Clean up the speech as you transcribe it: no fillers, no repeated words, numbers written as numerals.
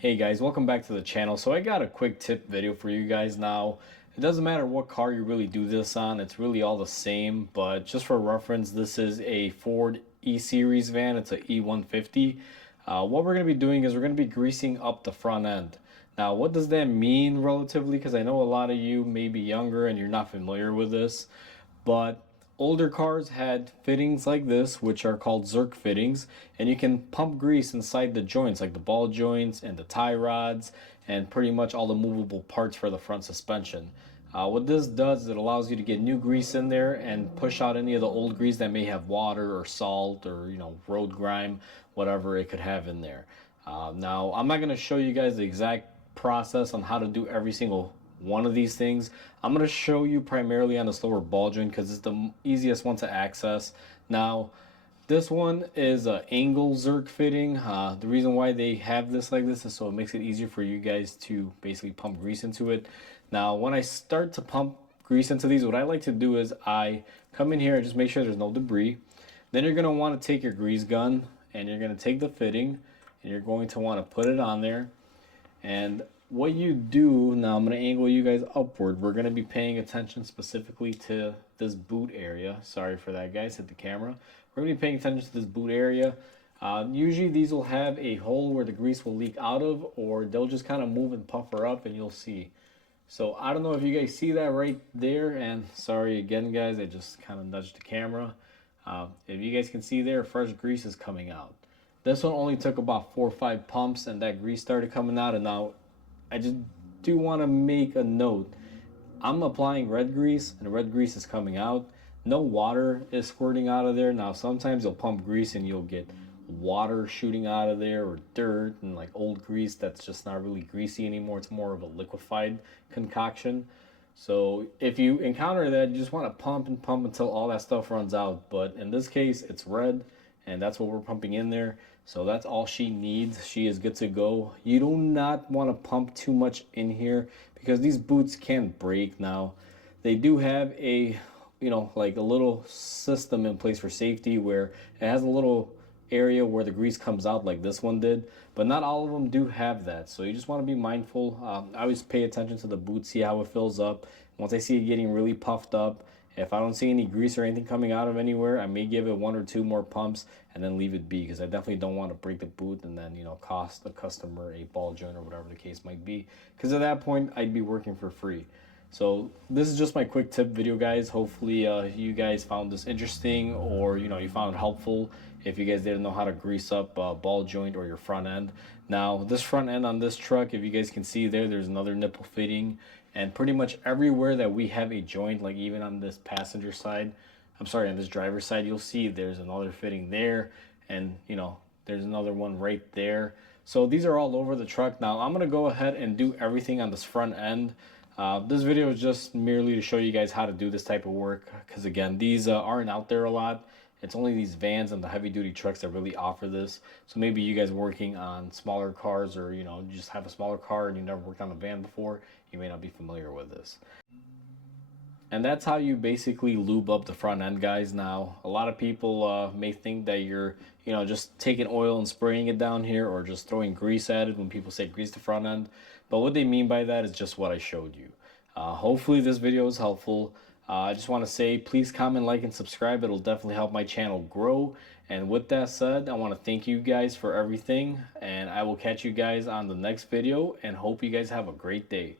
Hey guys, welcome back to the channel. So I got a quick tip video for you guys now. It doesn't matter what car you really do this on, it's really all the same, but just for reference, this is a Ford E-Series van. It's a E150. What we're going to be doing is we're going to be greasing up the front end. Now, what does that mean relatively? Because I know a lot of you may be younger and you're not familiar with this, but older cars had fittings like this, which are called Zerk fittings, and you can pump grease inside the joints, like the ball joints and the tie rods, and pretty much all the movable parts for the front suspension. What this does is it allows you to get new grease in there and push out any of the old grease that may have water or salt or road grime, whatever it could have in there. Now, I'm not going to show you guys the exact process on how to do every single one of these things. I'm going to show you primarily on this lower ball joint because it's the easiest one to access. Now, this one is an angle Zerk fitting. The reason why they have this like this is so it makes it easier for you guys to basically pump grease into it. Now, when I start to pump grease into these, what I like to do is I come in here and just make sure there's no debris. Then you're going to want to take your grease gun and you're going to take the fitting and you're going to want to put it on there. And what you do now, I'm going to angle you guys upward. We're going to be paying attention specifically to this boot area. Sorry for that, guys, hit the camera. We're going to be paying attention to this boot area. Usually these will have a hole where the grease will leak out of, or they'll just kind of move and puffer up and you'll see. So I don't know if you guys see that right there, and sorry again, guys, I just kind of nudged the camera. If you guys can see there, fresh grease is coming out. This one only took about 4 or 5 pumps and that grease started coming out. And now I just do want to make a note. I'm applying red grease and the red grease is coming out. No water is squirting out of there. Now sometimes you'll pump grease and you'll get water shooting out of there, or dirt and like old grease that's just not really greasy anymore. It's more of a liquefied concoction. So if you encounter that, you just want to pump and pump until all that stuff runs out. But in this case, it's red, and that's what we're pumping in there. So that's all she needs. She is good to go. You do not want to pump too much in here because these boots can break. Now, they do have a, like a little system in place for safety where it has a little area where the grease comes out like this one did, but not all of them do have that. So you just want to be mindful. I always pay attention to the boot, see how it fills up. Once I see it getting really puffed up, if I don't see any grease or anything coming out of anywhere, I may give it 1 or 2 more pumps and then leave it be, because I definitely don't want to break the boot and then cost the customer a ball joint or whatever the case might be, because at that point I'd be working for free. So this is just my quick tip video, guys. Hopefully you guys found this interesting, or you found it helpful if you guys didn't know how to grease up a ball joint or your front end. Now this front end on this truck, if you guys can see there's another nipple fitting, and pretty much everywhere that we have a joint, like even on this passenger side, I'm sorry, on this driver's side, you'll see there's another fitting there, and there's another one right there. So these are all over the truck. Now I'm gonna go ahead and do everything on this front end. This video is just merely to show you guys how to do this type of work, because again, these aren't out there a lot. It's only these vans and the heavy duty trucks that really offer this. So maybe you guys working on smaller cars, or you just have a smaller car and you never worked on a van before, you may not be familiar with this. And that's how you basically lube up the front end, guys. Now, a lot of people may think that you're, just taking oil and spraying it down here, or just throwing grease at it when people say grease the front end. But what they mean by that is just what I showed you. Hopefully this video is helpful. I just want to say, please comment, like, and subscribe. It'll definitely help my channel grow. And with that said, I want to thank you guys for everything. And I will catch you guys on the next video, and hope you guys have a great day.